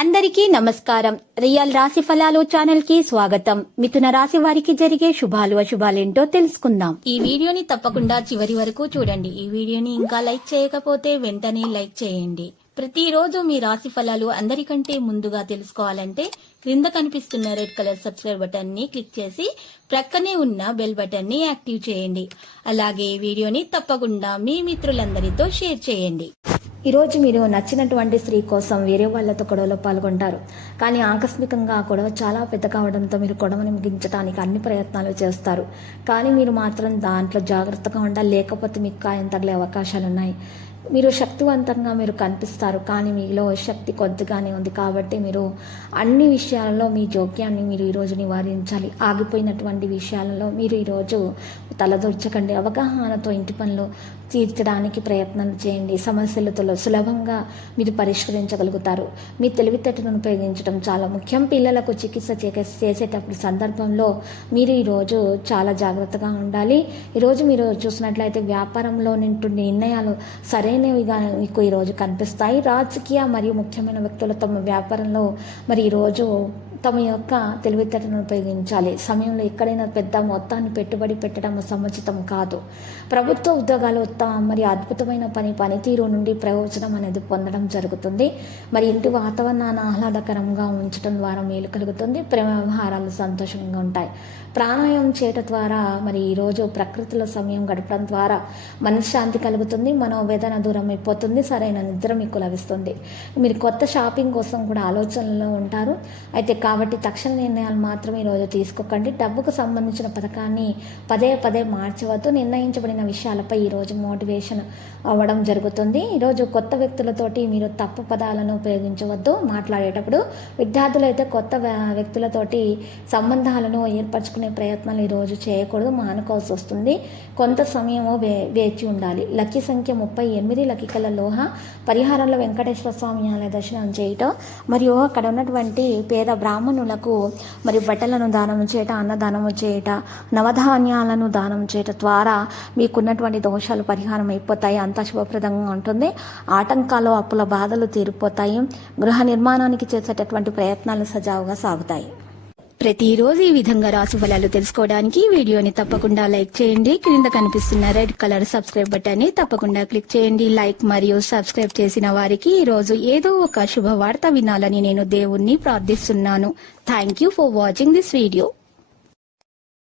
అందరికీ నమస్కారం. రియల్ రాశి ఫలాలు ఛానల్ కి స్వాగతం. మిథున రాశి వారికి జరిగే శుభాలు అశుభాలేంటో తెలుసుకుందాం. ఈ వీడియోని తప్పకుండా చివరి వరకు చూడండి. ఈ వీడియోని ఇంకా లైక్ చేయకపోతే వెంటనే లైక్ చేయండి. ప్రతిరోజు మీ రాశి ఫలాలు అందరికంటే ముందుగా తెలుసుకోవాలంటే క్రింద కనిపిస్తున్న రెడ్ కలర్ సబ్స్క్రైబ్ బటన్ ని క్లిక్ చేసి ప్రక్కనే ఉన్న బెల్ బటన్ ని యాక్టివ్ చేయండి. అలాగే ఈ వీడియోని తప్పకుండా మీ మిత్రులందరితో షేర్ చేయండి. ఈరోజు మీరు నచ్చినటువంటి స్త్రీ కోసం వేరే వాళ్ళతో గొడవలో పాల్గొంటారు. కానీ ఆకస్మికంగా ఆ గొడవ చాలా పెద్ద కావడంతో మీరు గొడవను ముగించడానికి అన్ని ప్రయత్నాలు చేస్తారు. కానీ మీరు మాత్రం దాంట్లో జాగ్రత్తగా ఉండాలి, లేకపోతే మీకు గాయం తగిలే అవకాశాలున్నాయి. మీరు శక్తివంతంగా మీరు కనిపిస్తారు, కానీ మీలో శక్తి కొద్దిగానే ఉంది. కాబట్టి మీరు అన్ని విషయాలలో మీ జోక్యాన్ని మీరు ఈరోజు నివారించాలి. ఆగిపోయినటువంటి విషయాలలో మీరు ఈరోజు తలదూర్చకండి. అవగాహనతో ఇంటి పనులు తీర్చడానికి ప్రయత్నం చేయండి. సమస్యలతో సులభంగా మీరు పరిష్కరించగలుగుతారు. మీ తెలివితేటలను ఉపయోగించడం చాలా ముఖ్యం. పిల్లలకు చికిత్స చేసేటప్పుడు సందర్భంలో మీరు ఈరోజు చాలా జాగ్రత్తగా ఉండాలి. ఈరోజు మీరు చూసినట్లయితే వ్యాపారంలో నిర్ణయాలు సరైనవిగా మీకు ఈరోజు కనిపిస్తాయి. రాజకీయ మరియు ముఖ్యమైన వ్యక్తులు తమ వ్యాపారంలో మరి ఈరోజు తమ యొక్క తెలివితేటలను ఉపయోగించాలి. సమయంలో ఎక్కడైనా పెద్ద మొత్తాన్ని పెట్టుబడి పెట్టడం సముచితం కాదు. ప్రభుత్వ ఉద్యోగాలు ఉత్తమ మరియు అద్భుతమైన పనితీరు నుండి ప్రయోజనం అనేది పొందడం జరుగుతుంది. మరి ఇంటి వాతావరణాన్ని ఆహ్లాదకరంగా ఉంచడం ద్వారా మేలు కలుగుతుంది. ప్రేమ వ్యవహారాలు సంతోషంగా ఉంటాయి. ప్రాణాయామం చేయడం ద్వారా మరి ఈరోజు ప్రకృతిలో సమయం గడపడం ద్వారా మనశ్శాంతి కలుగుతుంది. మనోవేదన దూరం అయిపోతుంది. సరైన నిద్ర మీకు లభిస్తుంది. మీరు కొత్త షాపింగ్ కోసం కూడా ఆలోచనలో ఉంటారు. అయితే కాబట్టి తక్షణ నిర్ణయాలు మాత్రమే ఈరోజు తీసుకోకండి. డబ్బుకు సంబంధించిన పథకాన్ని పదే మార్చవద్దు. నిర్ణయించబడిన విషయాలపై ఈరోజు మోటివేషన్ అవ్వడం జరుగుతుంది. ఈరోజు కొత్త వ్యక్తులతోటి మీరు తప్పు పదాలను ఉపయోగించవద్దు. మాట్లాడేటప్పుడు విద్యార్థులు అయితే కొత్త వ్యక్తులతోటి సంబంధాలను ఏర్పరచుకునే ప్రయత్నాలు ఈరోజు చేయకూడదు, మానుకోవాల్సి వస్తుంది. కొంత సమయము వేచి ఉండాలి. లక్కీ సంఖ్య 38. లక్కీ కలర్ లోహ. పరిహారంలో వెంకటేశ్వర స్వామి ఆలయ దర్శనం చేయటం మరియు అక్కడ ఉన్నటువంటి పేద బ్రాహ్మణులకు మరి బట్టలను దానం చేయట, అన్నదానము చేయట, నవధాన్యాలను దానం చేయటం ద్వారా మీకున్నటువంటి దోషాలు పరిహారం అయిపోతాయి. అంతా శుభప్రదంగా ఉంటుంది. ఆటంకాలు అప్పుల బాధలు తీరిపోతాయి. గృహ నిర్మాణానికి చేసేటటువంటి ప్రయత్నాలు సజావుగా సాగుతాయి. ప్రతిరోజు ఈ విధంగా రాశి ఫలాలు తెలుసుకోవడానికి వీడియోని తప్పకుండా లైక్ చేయండి. క్రింద కనిపిస్తున్న రెడ్ కలర్ సబ్స్క్రైబ్ బటన్ ని తప్పకుండా క్లిక్ చేయండి. లైక్ మరియు సబ్స్క్రైబ్ చేసిన వారికి ఈ రోజు ఏదో ఒక శుభవార్త వినాలని నేను దేవుణ్ణి ప్రార్థిస్తున్నాను. Thank you for watching this video.